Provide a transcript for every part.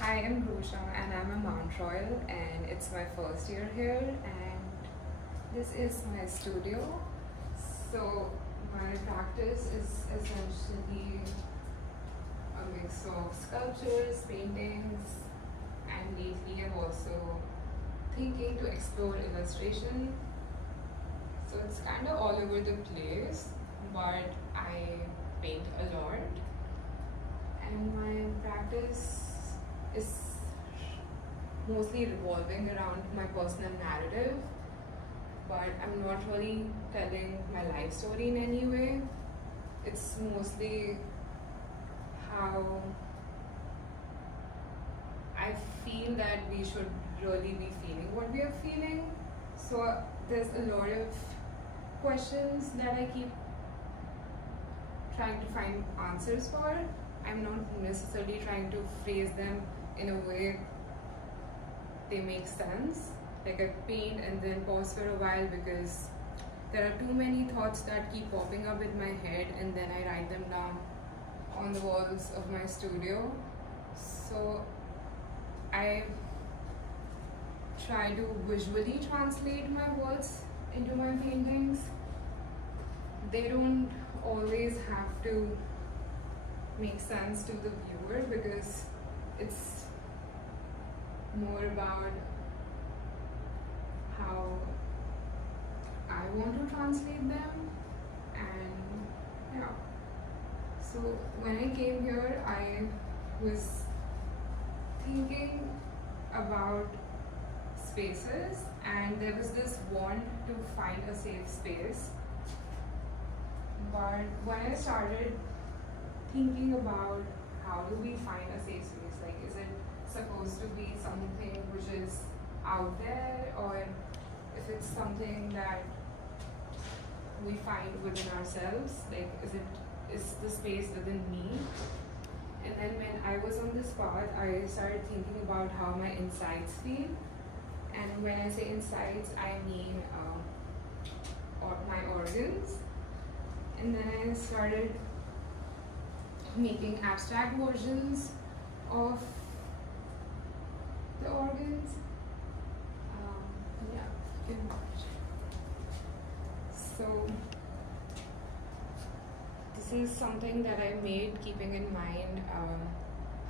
Hi, I'm Grusha and I'm a Mount Royal and it's my first year here and this is my studio. So my practice is essentially a mix of sculptures, paintings, and lately I'm also thinking to explore illustration. So it's kind of all over the place, but I paint a lot and my practice is mostly revolving around my personal narrative, but I'm not really telling my life story in any way. It's mostly how I feel that we should really be feeling what we are feeling. So there's a lot of questions that I keep trying to find answers for. I'm not necessarily trying to phrase them in a way they make sense. Like I paint and then pause for a while because there are too many thoughts that keep popping up in my head and then I write them down on the walls of my studio. So I try to visually translate my words into my paintings. They don't always have to make sense to the viewer because it's more about how I want to translate them. And yeah, so when I came here I was thinking about spaces and there was this want to find a safe space, but when I started thinking about how do we find a safe space, like is it supposed to be something which is out there, or if it's something that we find within ourselves, like is the space within me? And then when I was on this path I started thinking about how my insides feel, and when I say insides I mean my organs. And then I started making abstract versions of the organs. Yeah, you can watch. So this is something that I made keeping in mind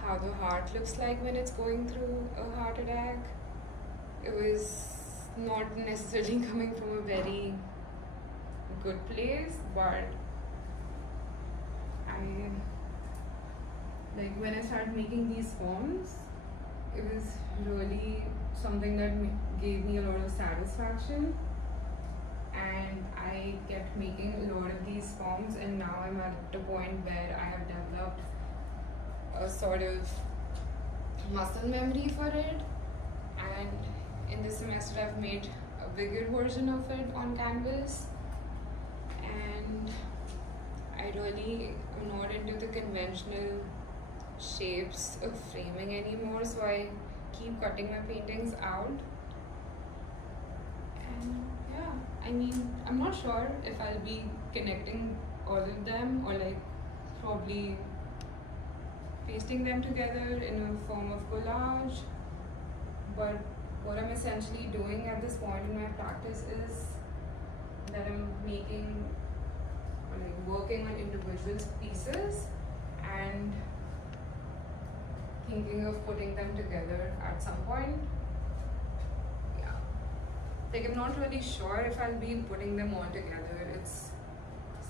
how the heart looks like when it's going through a heart attack. It was not necessarily coming from a very good place, but when I started making these forms, it was really something that gave me a lot of satisfaction, and I kept making a lot of these forms, and now I'm at a point where I have developed a sort of muscle memory for it, and in this semester I've made a bigger version of it on canvas, and I really am not into the conventional shapes of framing anymore, so I keep cutting my paintings out. And yeah, I mean, I'm not sure if I'll be connecting all of them or like probably pasting them together in a form of collage, but what I'm essentially doing at this point in my practice is that I'm making or like working on individual pieces and thinking of putting them together at some point. Yeah, like I'm not really sure if I'll be putting them all together. It's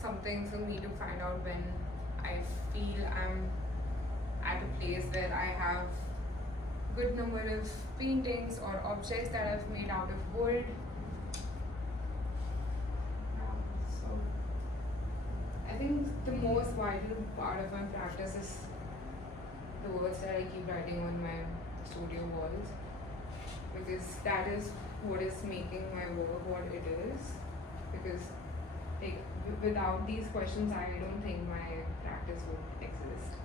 something for me to find out when I feel I'm at a place where I have a good number of paintings or objects that I've made out of wood. So I think the most vital part of my practice is the words that I keep writing on my studio walls, because that is what is making my work what it is. Because like without these questions I don't think my practice would exist.